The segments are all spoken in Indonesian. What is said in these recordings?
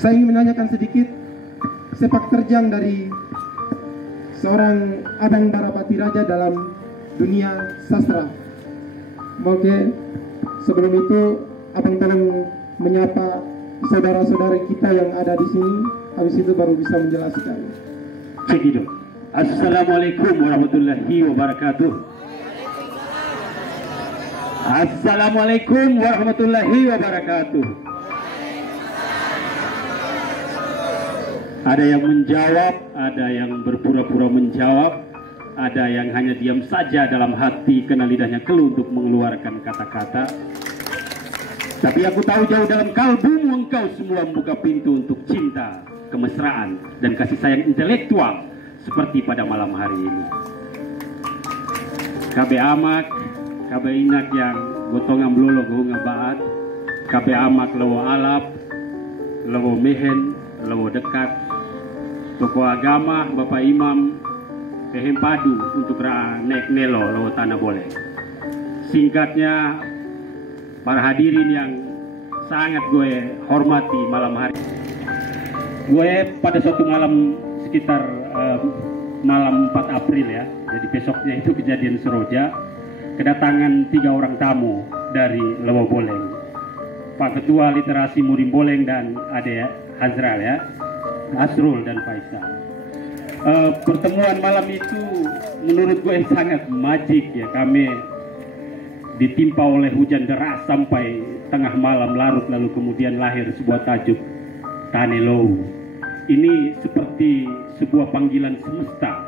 Saya ingin menanyakan sedikit sepak terjang dari seorang Abang Darapati Raja dalam dunia sastra. Oke, sebelum itu Abang tolong menyapa saudara-saudara kita yang ada di sini, habis itu baru bisa menjelaskan. Begitu. Assalamualaikum warahmatullahi wabarakatuh. Assalamualaikum warahmatullahi wabarakatuh. Ada yang menjawab, ada yang berpura-pura menjawab, ada yang hanya diam saja dalam hati karena lidahnya keluh untuk mengeluarkan kata-kata. Tapi aku tahu jauh dalam kalbumu engkau semua membuka pintu untuk cinta, kemesraan, dan kasih sayang intelektual seperti pada malam hari ini. Kabe amak, kabe inak yang gotongan belolo gohunga baat, kabe amak lawo alap, lawo mehen, lawo dekat, tokoh agama, bapak imam, pehem padu untuk nek nelo lawo tanah boleh. Singkatnya, para hadirin yang sangat gue hormati malam hari. Gue pada suatu malam sekitar malam 4 April ya, jadi besoknya itu kejadian seroja, kedatangan 3 orang tamu dari Lewo Boleng, Pak Ketua Literasi Murim Boleng dan Ade Hazral ya, Asrul dan Faisal. Pertemuan malam itu menurut gue sangat magik ya. Kami ditimpa oleh hujan deras sampai tengah malam larut, lalu kemudian lahir sebuah tajuk Tanelo. Ini seperti sebuah panggilan semesta,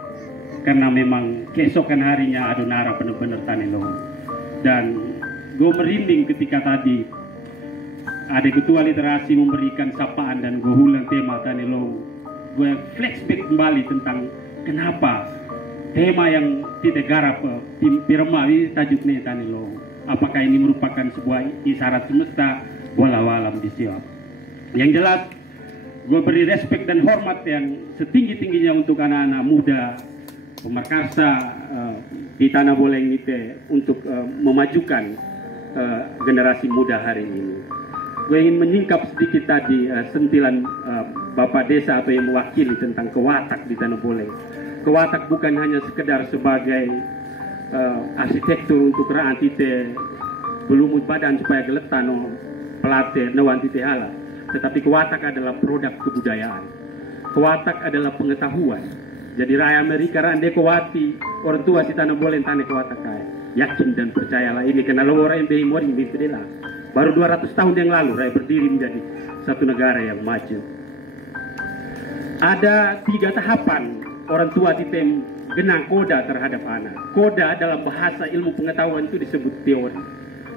karena memang keesokan harinya Adonara benar-benar Tanelo. Dan gue merinding ketika tadi ada Ketua Literasi memberikan sapaan dan gue ulang tema Tanelo. Gue flashback kembali tentang kenapa tema yang tidak garap Pirmawi tajuknya Tanelo. Apakah ini merupakan sebuah isyarat semesta? Walau alam disiap. Yang jelas, gue beri respect dan hormat yang setinggi-tingginya untuk anak-anak muda pemerkarsa di Tanah Boleng ini untuk memajukan generasi muda hari ini. Gue ingin menyingkap sedikit tadi sentilan Bapak Desa atau yang mewakili tentang kewatak di Tanah Boleng. Kewatak bukan hanya sekedar sebagai arsitektur untuk rakyat tite belumut badan supaya geletan pelatih nawan tite hala. Tetapi kewatak adalah produk kebudayaan. Kewatak adalah pengetahuan. Jadi raya Amerika rande kewati, orang tua si Tanah Boleng tane kewatak kaya. Yakin dan percayalah ini, karena lo orang yang mori bintidela. Baru 200 tahun yang lalu raya berdiri menjadi satu negara yang maju. Ada 3 tahapan orang tua titem genang koda terhadap anak. Koda dalam bahasa ilmu pengetahuan itu disebut teori.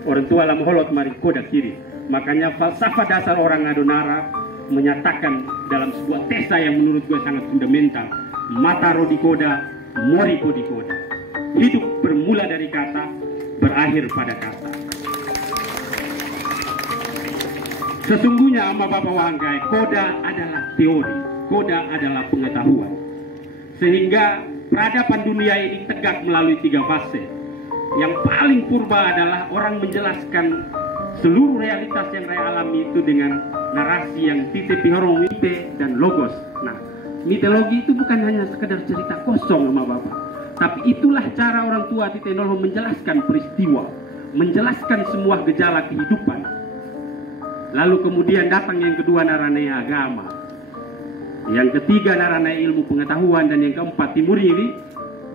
Orang tua lam holot mari koda kiri. Makanya falsafah dasar orang Adonara menyatakan dalam sebuah tesa yang menurut gue sangat fundamental. Mata rodi koda, mori kodi koda. Hidup bermula dari kata, berakhir pada kata. Sesungguhnya ama Bapak Wangkai, koda adalah teori, koda adalah pengetahuan. Sehingga peradaban dunia ini tegak melalui 3 fase. Yang paling purba adalah orang menjelaskan seluruh realitas yang saya alami itu dengan narasi yang titip pihorong mite dan logos. Nah, mitologi itu bukan hanya sekedar cerita kosong sama Bapak, tapi itulah cara orang tua titip nolong menjelaskan peristiwa, menjelaskan semua gejala kehidupan. Lalu kemudian datang yang kedua narane agama, yang ketiga narane ilmu pengetahuan, dan yang keempat timur ini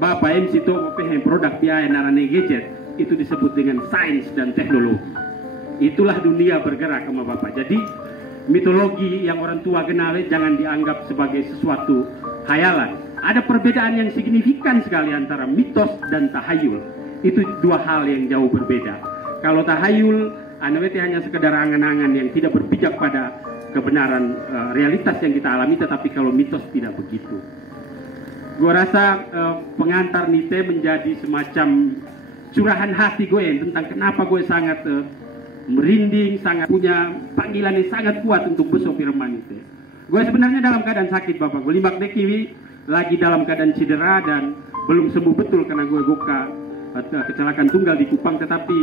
Bapak MC Toko Pehen produk biaya narane gadget, itu disebut dengan sains dan teknologi. Itulah dunia bergerak sama Bapak. Jadi mitologi yang orang tua kenal jangan dianggap sebagai sesuatu hayalan. Ada perbedaan yang signifikan sekali antara mitos dan tahayul. Itu 2 hal yang jauh berbeda. Kalau tahayul, anaweti hanya sekedar angan-angan yang tidak berpijak pada kebenaran realitas yang kita alami, tetapi kalau mitos tidak begitu. Gue rasa pengantar nite menjadi semacam curahan hati gue tentang kenapa gue sangat merinding, sangat punya panggilan yang sangat kuat untuk besok firman itu. Gue sebenarnya dalam keadaan sakit Bapak. Gue limak dekiwi lagi dalam keadaan cedera dan belum sembuh betul karena gue goka kecelakaan tunggal di Kupang. Tetapi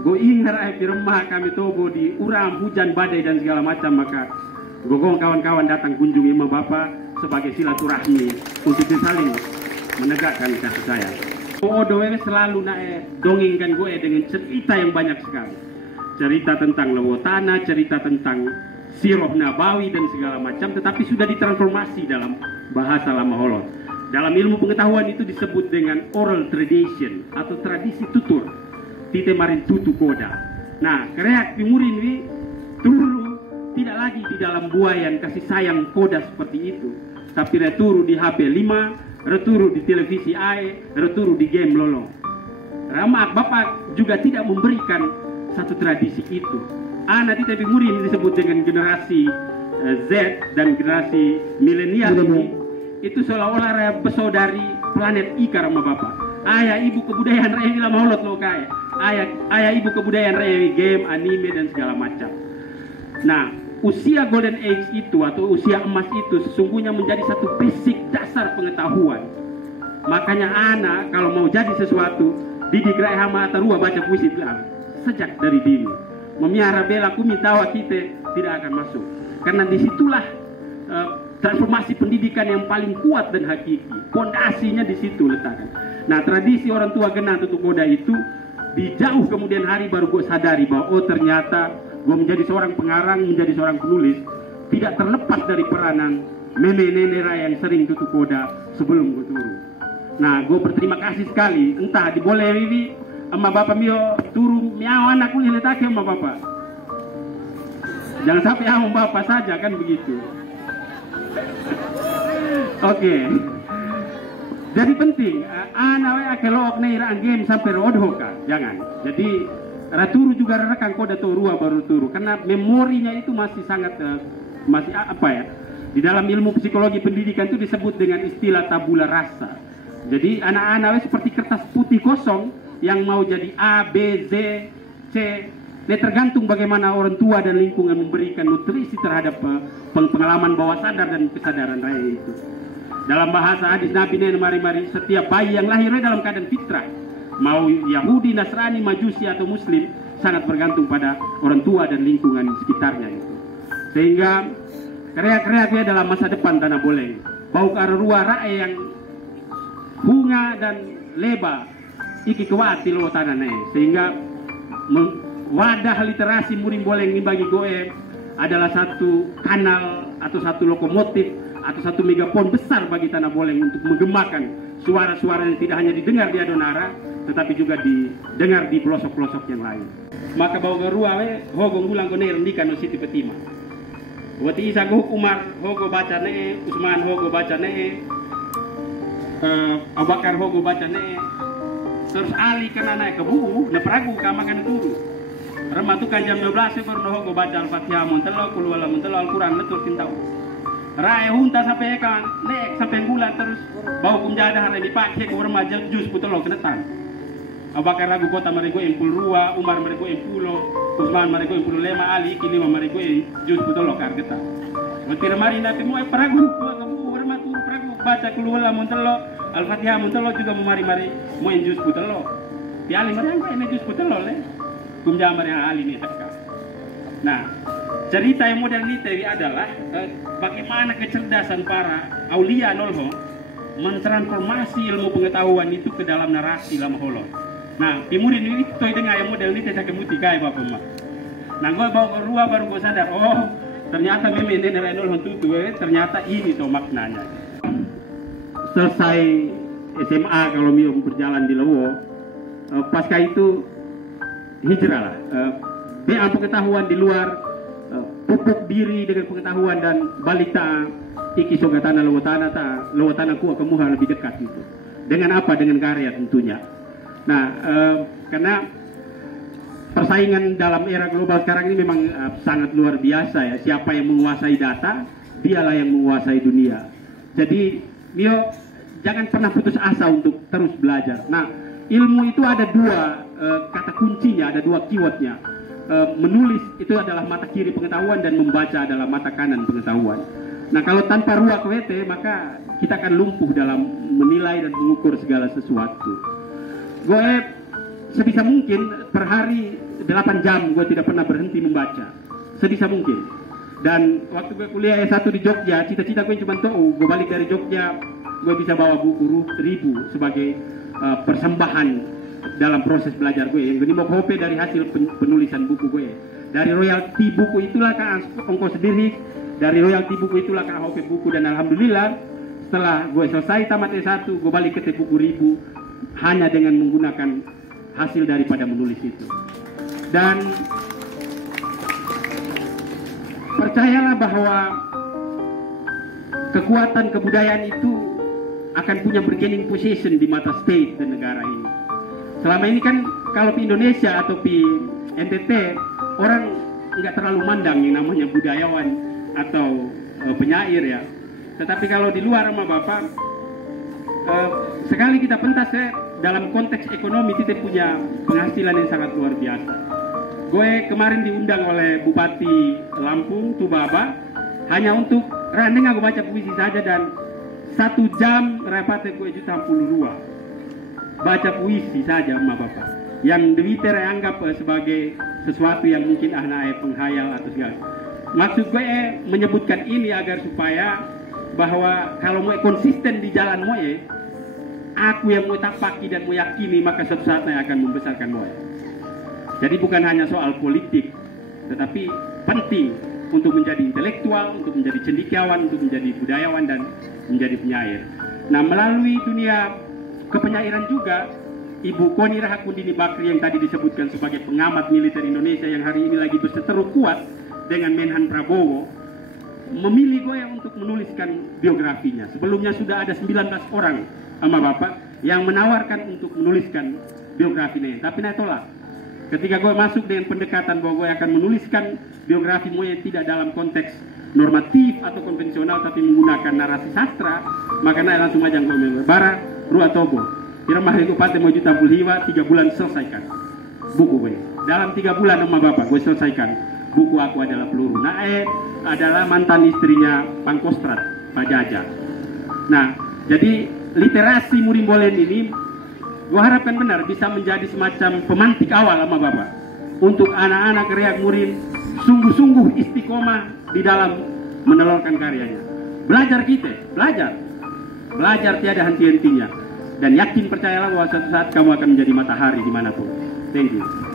gue ingat firman kami tobo di uram, hujan, badai dan segala macam. Maka Gogong kawan-kawan datang kunjungi emak bapak sebagai silaturahmi untuk saling menegakkan kasih sayang. Odo selalu dongengkan gue dengan cerita yang banyak sekali. Cerita tentang Lewotana, cerita tentang Sirah Nabawi dan segala macam, tetapi sudah ditransformasi dalam bahasa lama Holland. Dalam ilmu pengetahuan itu disebut dengan oral tradition atau tradisi tutur. Tite marin tutu koda. Nah, kreak pimurin ini turu tidak lagi di dalam buayan kasih sayang koda seperti itu, tapi returu di HP 5, returu di televisi AE, returu di game lolong. Ramak bapak juga tidak memberikan satu tradisi itu. Anak tidak pimurin disebut dengan generasi Z dan generasi milenial ini, itu seolah-olah bersaudari planet Ika sama bapak. Ayah ibu kebudayaan raya lama holot lo kaya. Ayah ibu kebudayaan raya game, anime dan segala macam. Nah, usia golden age itu atau usia emas itu sesungguhnya menjadi satu basic dasar pengetahuan. Makanya anak kalau mau jadi sesuatu didik raya hama atau baca puisi bilang sejak dari dini. Memiara bela kumi tawa kita tidak akan masuk. Karena disitulah transformasi pendidikan yang paling kuat dan hakiki. Pondasinya di situ letakkan. Nah, tradisi orang tua genang tutup koda itu di jauh kemudian hari baru gue sadari bahwa oh ternyata gue menjadi seorang pengarang, menjadi seorang penulis tidak terlepas dari peranan nenek-nenek raya yang sering tutup koda sebelum gue turun. Nah, gue berterima kasih sekali. Entah diboleh ini sama bapak mio turun miau anak kuliah letaknya sama bapak. Jangan sampai sama bapak saja kan begitu. Oke. Jadi penting anak kelok neira game sampai rodhoka. Jangan. Jadi raturu juga rekan koda torua baru turu karena memorinya itu masih sangat masih apa ya? Di dalam ilmu psikologi pendidikan itu disebut dengan istilah tabula rasa. Jadi anak-anak seperti kertas putih kosong yang mau jadi A, B, Z, C. Ini tergantung bagaimana orang tua dan lingkungan memberikan nutrisi terhadap pengalaman bawah sadar dan kesadaran raya itu. Dalam bahasa hadis Nabi mari-mari setiap bayi yang lahirnya dalam keadaan fitrah, mau Yahudi, Nasrani, Majusi atau Muslim, sangat bergantung pada orang tua dan lingkungan sekitarnya itu. Sehingga karya-karyanya dalam masa depan tanah boleh bau karua rakyat yang bunga dan leba iki kewati lo tanah sehingga wadah literasi muring boleh ini bagi goe adalah satu kanal atau satu lokomotif atau satu megapon besar bagi tanah boleng untuk menggemakan suara-suara yang tidak hanya didengar di Adonara tetapi juga didengar di pelosok-pelosok yang lain. Maka bawa garua hogo ngulang kone rendikan no siti petima. Wati isa go Umar hogo baca ne, Usman hogo baca ne, Abu Bakar hogo baca ne. Terus Ali kena naik ke buku, na peragu kamakan turu. Rematukan jam 12 baru hogo baca Al-Fatihah montelo kulwala montelo Al-Quran letur tintau. Rai hunta sampai kan nek sampai bulan terus bau kumjada hari dipakai ke remaja jus putelo kenetan. Abu Bakar ragu kota mereka empul rua, Umar mereka empulo, Utsman mereka empulo lema, Ali kini mereka jus putelo kargeta. Betir mari nanti mau peragu kamu rematu peragu baca kulwala montelo Al-Fatihah montelo juga mari-mari mau jus putelo. Piali mereka ini jus putelo le. Kumjada mereka Ali ni takka. Nah, cerita yang modern ini adalah bagaimana kecerdasan para aulia nolho mentransformasi ilmu pengetahuan itu ke dalam narasi lama holon. Nah, timurin ini toy dengan yang modern ini saya kemuti kai bapak mak. Nah, gue bawa ke ruang baru gue sadar, oh ternyata memang ini nolho tutu, ternyata ini tuh maknanya. Selesai SMA kalau Mio berjalan di Lewo, pasca itu hijrah lah. Dia pengetahuan di luar pupuk diri dengan pengetahuan dan balik ta iki sogatana lewatana ku kemuha lebih dekat gitu. Dengan apa? Dengan karya tentunya. Nah, karena persaingan dalam era global sekarang ini memang sangat luar biasa ya. Siapa yang menguasai data, dialah yang menguasai dunia. Jadi Mio jangan pernah putus asa untuk terus belajar. Nah, ilmu itu ada dua kata kuncinya, ada dua keywordnya. Menulis itu adalah mata kiri pengetahuan dan membaca adalah mata kanan pengetahuan. Nah, kalau tanpa ruang WT maka kita akan lumpuh dalam menilai dan mengukur segala sesuatu. Gue sebisa mungkin per hari 8 jam gue tidak pernah berhenti membaca. Sebisa mungkin. Dan waktu gue kuliah S1 di Jogja, cita-cita gue cuma tahu gue balik dari Jogja gue bisa bawa buku ribu sebagai persembahan dalam proses belajar gue. Yang gue mau hope dari hasil penulisan buku gue. Dari royalti buku itulah kan ongkos sendiri. Dari royalti buku itulah kan hope buku. Dan alhamdulillah setelah gue selesai tamat S1 gue balik ke buku ribu hanya dengan menggunakan hasil daripada menulis itu. Dan percayalah bahwa kekuatan kebudayaan itu akan punya bargaining position di mata state dan negara ini. Selama ini kan kalau di Indonesia atau di NTT orang nggak terlalu mandang yang namanya budayawan atau penyair ya. Tetapi kalau di luar sama Bapak, sekali kita pentas dalam konteks ekonomi kita punya penghasilan yang sangat luar biasa. Gue kemarin diundang oleh Bupati Lampung, Tubaba, hanya untuk randeng aku baca puisi saja dan 1 jam rapatnya gue juta 62. Baca puisi saja sama Bapak. Yang Twitter anggap sebagai sesuatu yang mungkin anak penghayal atau segala. Maksud gue menyebutkan ini agar supaya bahwa kalau mau konsisten di jalan mau aku yang mau tapaki dan mau yakini maka suatu saatnya akan membesarkan mau. Jadi bukan hanya soal politik, tetapi penting untuk menjadi intelektual, untuk menjadi cendekiawan, untuk menjadi budayawan dan menjadi penyair. Nah, melalui dunia kepenyairan juga, Ibu Koni Rahakundini Bakri yang tadi disebutkan sebagai pengamat militer Indonesia yang hari ini lagi berseteru kuat dengan Menhan Prabowo, memilih gue untuk menuliskan biografinya. Sebelumnya sudah ada 19 orang sama Bapak yang menawarkan untuk menuliskan biografinya, tapi saya tolak. Ketika gue masuk dengan pendekatan bahwa gue akan menuliskan biografi yang tidak dalam konteks normatif atau konvensional tapi menggunakan narasi sastra, maka saya langsung aja gue bara Rua Togo. Kira mah itu pate mau juta pulhiwa 3 bulan selesaikan buku gue. Dalam 3 bulan sama Bapak gue selesaikan buku Aku Adalah Peluru. Nah, adalah mantan istrinya Pangkostrat, Pak Jaja. Nah, jadi literasi Murimbolen ini gue harapkan benar bisa menjadi semacam pemantik awal sama Bapak untuk anak-anak Riak Murim sungguh-sungguh istiqomah di dalam menelurkan karyanya. Belajar kita, belajar tiada henti-hentinya dan yakin percayalah bahwa suatu saat kamu akan menjadi matahari dimanapun. Thank you.